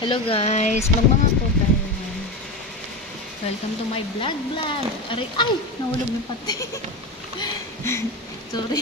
Hello guys, magmama po tayo. Welcome to my vlog. Aray, ay! Nahulog na pati. Sorry.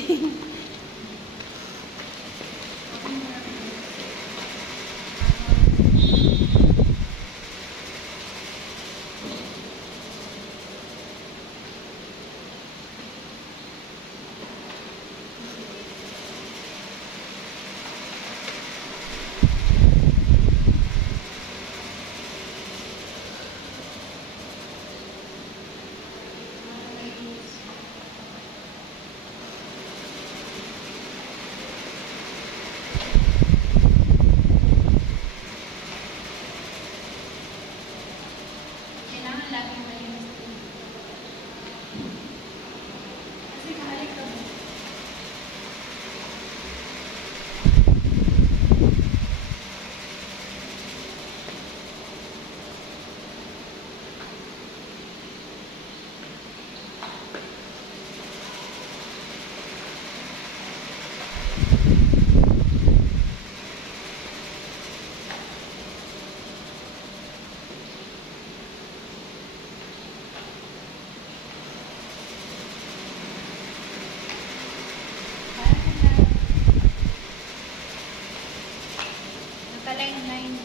Line.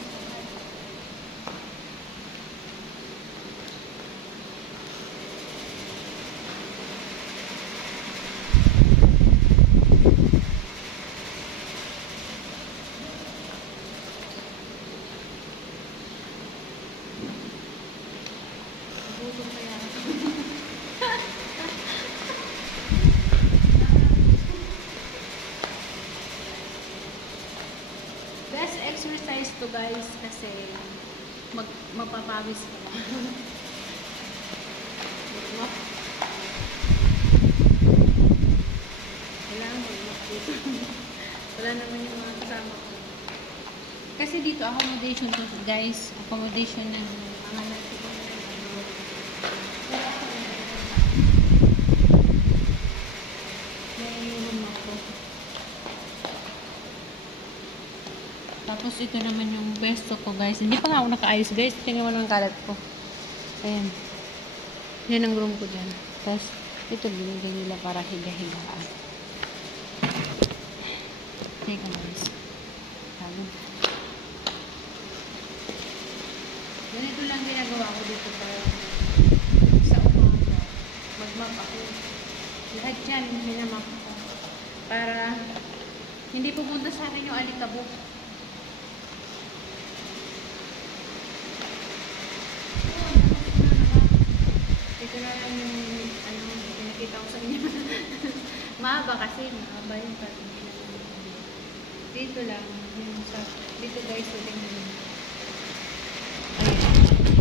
Best exercise to guys kasi magpapawis ka lang. Wala naman yung mga kasama ko. Kasi dito accommodation to guys. Accommodation ng mga natin. Tapos ito naman yung pesto ko guys. Hindi pa nga ako nakaayos guys. Tingnan mo ng kalat ko. Ayan. Yan ang room ko dyan. Tapos ito binigay nila para higa-higaan. Teka guys. Ganito lang ginagawa ko dito para sa umaga. Mag-map ako. Lahat yan minamap ko. Para hindi pupunta sa akin yung alikabok. Ito na lang yung pinakita ko sa inyo. Mahaba kasi, mahaba yung patin. Dito lang, dito guys, ulit nyo.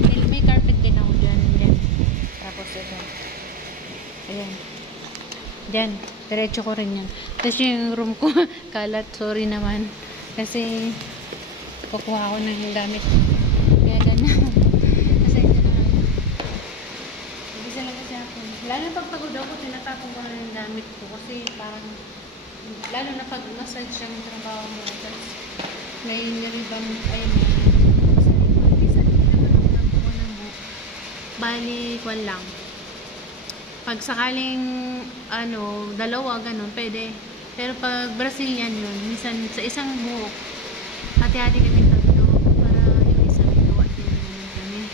Ayan. May carpet din ako dyan. Ayan. Tapos ito. Ayan. Dyan. Diretso ko rin yan. Tapos yung room ko, kalat. Sorry naman. Kasi, kukuha ko ng gamit. Kaya ganyan. Lalo na pagpagod ako, tinatapong ko na yung damit ko kasi parang, lalo na pag massage siyang trabaho mo, tapos may niribang, ay bali, kwan lang. Pag sakaling, dalawa, ganun, pwede. Pero pag Brazilian yun, minsan sa isang buhok, hati-hati kami tatlo para yung isa nagawa din kami.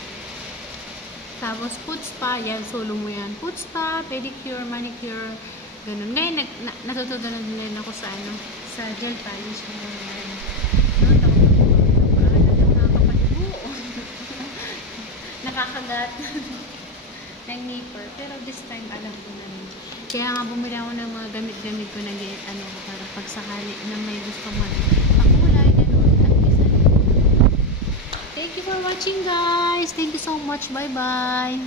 Tapos, foot spa, yan, solo mo yan. Foot spa, pedicure, manicure, ganun. Ngayon, natutunan na din ako sa, sa gel polish. Noon, nakakagat ng nipper. Pero this time, alam ko na. Kaya nga, bumili ako ng mga gamit-gamit ko na para pagsakali na may gusto pakulay, ganun. Thank you for watching, guys. Thank you so much. Bye-bye.